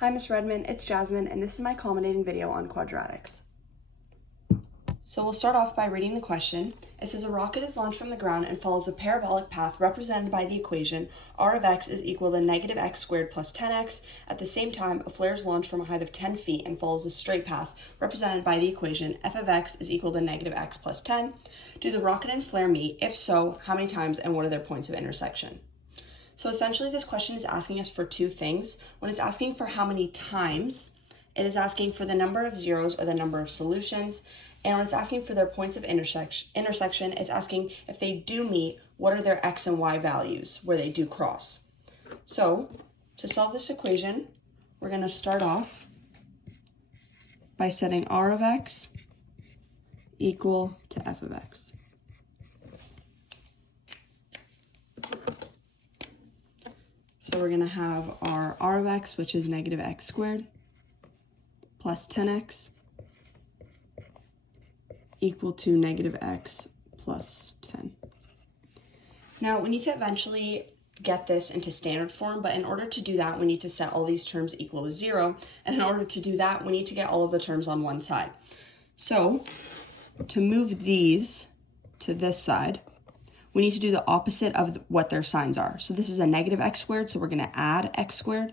Hi, Ms. Redmond, it's Jasmine, and this is my culminating video on quadratics. So we'll start off by reading the question. It says a rocket is launched from the ground and follows a parabolic path represented by the equation r of x is equal to negative x squared plus 10x. At the same time, a flare is launched from a height of 10 feet and follows a straight path represented by the equation f of x is equal to negative x plus 10. Do the rocket and flare meet? If so, how many times and what are their points of intersection? So essentially this question is asking us for two things. When it's asking for how many times, it is asking for the number of zeros or the number of solutions. And when it's asking for their points of intersection, it's asking if they do meet, what are their x and y values where they do cross. So to solve this equation, we're going to start off by setting r of x equal to f of x. So we're going to have our r of x, which is negative x squared, plus 10x, equal to negative x plus 10. Now, we need to eventually get this into standard form, but in order to do that, we need to set all these terms equal to 0. And in order to do that, we need to get all of the terms on one side. So to move these to this side, we need to do the opposite of what their signs are. So this is a negative x squared, so we're going to add x squared.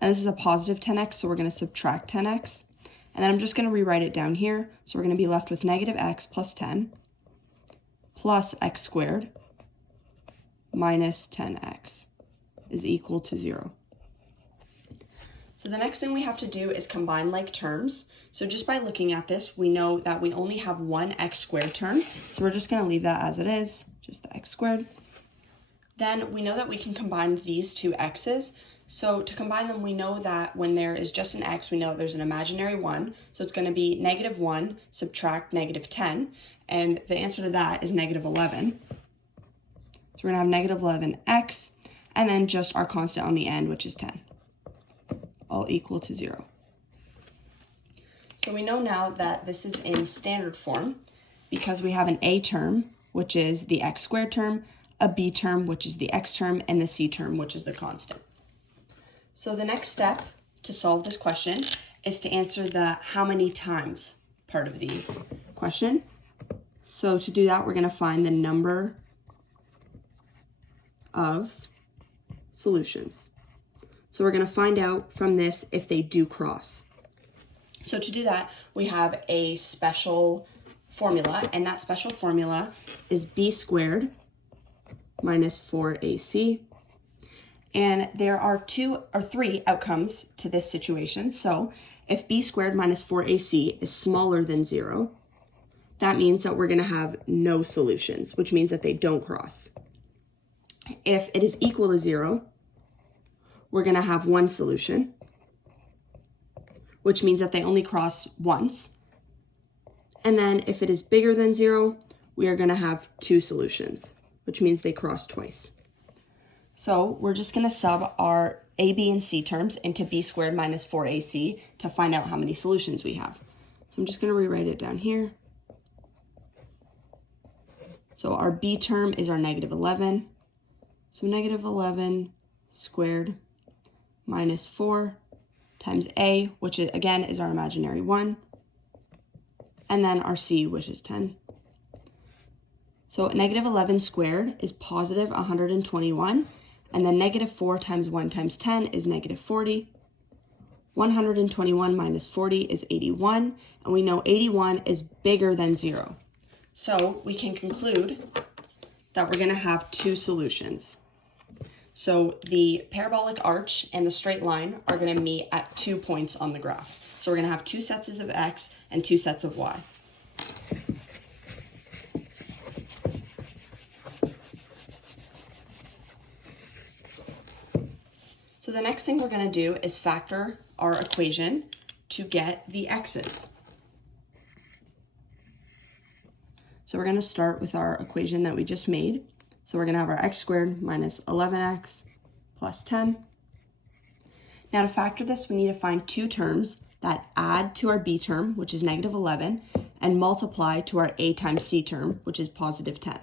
And this is a positive 10x, so we're going to subtract 10x. And then I'm just going to rewrite it down here. So we're going to be left with negative x plus 10 plus x squared minus 10x is equal to 0. So the next thing we have to do is combine like terms. So just by looking at this, we know that we only have one x squared term. So we're just going to leave that as it is, just the x squared. Then we know that we can combine these two x's. So to combine them, we know that when there is just an x, we know that there's an imaginary 1. So it's going to be negative 1 subtract negative 10. And the answer to that is negative 11. So we're going to have negative 11x, and then just our constant on the end, which is 10, all equal to 0. So we know now that this is in standard form because we have an a term, which is the x squared term, a b term, which is the x term, and the c term, which is the constant. So the next step to solve this question is to answer the how many times part of the question. So to do that, we're going to find the number of solutions. So we're going to find out from this if they do cross. So to do that, we have a special formula, and that special formula is b squared minus 4ac. And there are three outcomes to this situation. So if b squared minus 4ac is smaller than 0, that means that we're going to have no solutions, which means that they don't cross. If it is equal to 0, we're going to have one solution, which means that they only cross once. And then if it is bigger than 0, we are going to have two solutions, which means they cross twice. So we're just going to sub our a, b, and c terms into b squared minus 4ac to find out how many solutions we have. So I'm just going to rewrite it down here. So our b term is our negative 11. So negative 11 squared minus 4 times a, which is, again is our imaginary 1, and then our c, which is 10. So negative 11 squared is positive 121, and then negative 4 times 1 times 10 is negative 40. 121 minus 40 is 81, and we know 81 is bigger than 0. So we can conclude that we're going to have two solutions. So the parabolic arch and the straight line are going to meet at 2 points on the graph. So we're going to have two sets of x and two sets of y. So the next thing we're going to do is factor our equation to get the x's. So we're going to start with our equation that we just made. So we're going to have our x squared minus 11x plus 10. Now to factor this, we need to find two terms that add to our b term, which is negative 11, and multiply to our a times c term, which is positive 10.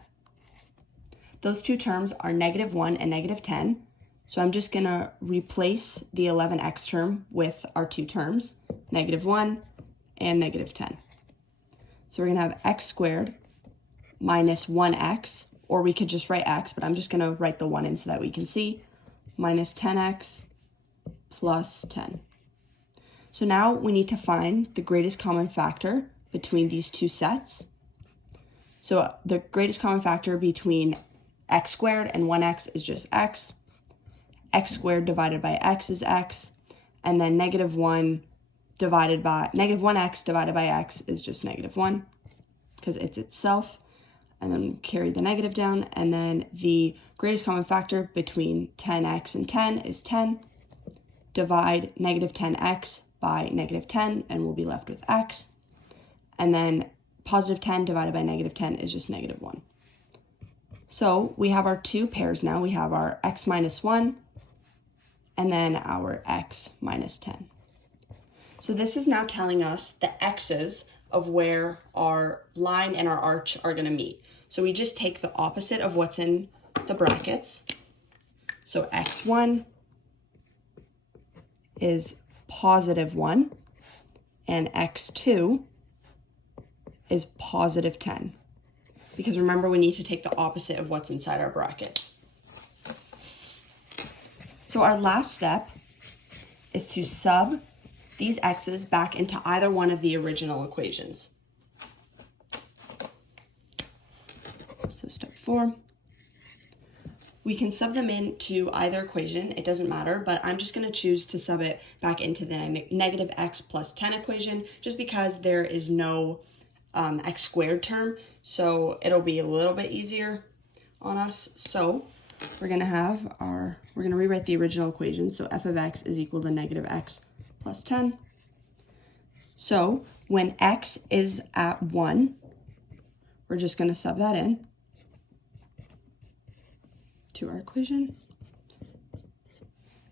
Those two terms are negative 1 and negative 10. So I'm just gonna replace the 11x term with our two terms, -1 and -10. So we're gonna have x squared minus 1x, or we could just write x, but I'm just gonna write the 1 in so that we can see, minus 10x plus 10. So now we need to find the greatest common factor between these two sets. So the greatest common factor between x squared and 1x is just x. X squared divided by x is x. And then -1x divided by x is just -1 because it's itself. And then carry the negative down. And then the greatest common factor between 10x and 10 is 10. Divide -10x by -10 and we'll be left with x. And then positive 10 divided by -10 is just -1. So we have our two pairs now. We have our x minus 1 and then our x minus 10. So this is now telling us the x's of where our line and our arch are going to meet. So we just take the opposite of what's in the brackets. So x1 is +1 and x2 is +10. Because remember, we need to take the opposite of what's inside our brackets. So our last step is to sub these x's back into either one of the original equations. So step 4, we can sub them into either equation, it doesn't matter, but I'm just going to choose to sub it back into the -x plus 10 equation just because there is no x squared term, so it'll be a little bit easier on us. So we're going to rewrite the original equation. So f of x is equal to -x plus 10. So when x is at 1, we're just going to sub that in to our equation.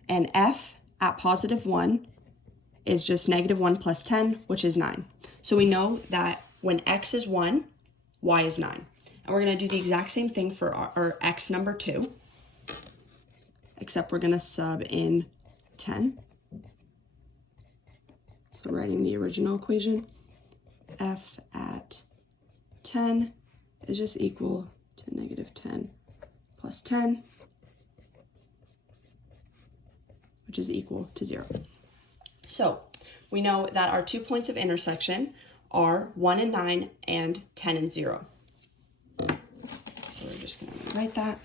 And f at +1 is just -1 plus 10, which is 9. So we know that when x is 1, y is 9. And we're going to do the exact same thing for our x number 2, except we're going to sub in 10. So writing the original equation, f at 10 is just equal to -10 plus 10, which is equal to 0. So we know that our 2 points of intersection are 1 and 9 and 10 and 0. So we're just going to write that.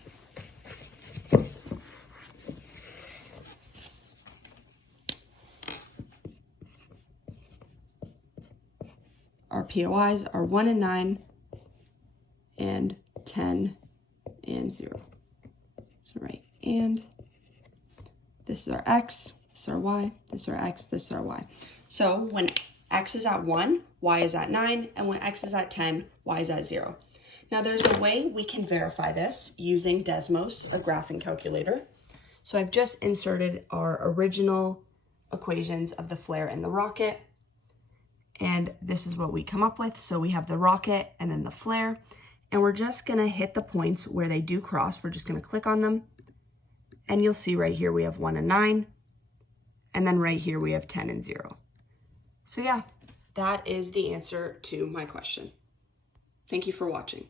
Our POIs are 1 and 9 and 10 and 0. So right, and this is our x, this is our y, this is our x, this is our y. So when x is at 1, y is at 9, and when x is at 10, y is at 0. Now there's a way we can verify this using Desmos, a graphing calculator. So I've just inserted our original equations of the flare and the rocket, and this is what we come up with. So we have the rocket and then the flare, and we're just gonna hit the points where they do cross. We're just gonna click on them, and you'll see right here we have 1 and 9, and then right here we have 10 and 0. So yeah, that is the answer to my question. Thank you for watching.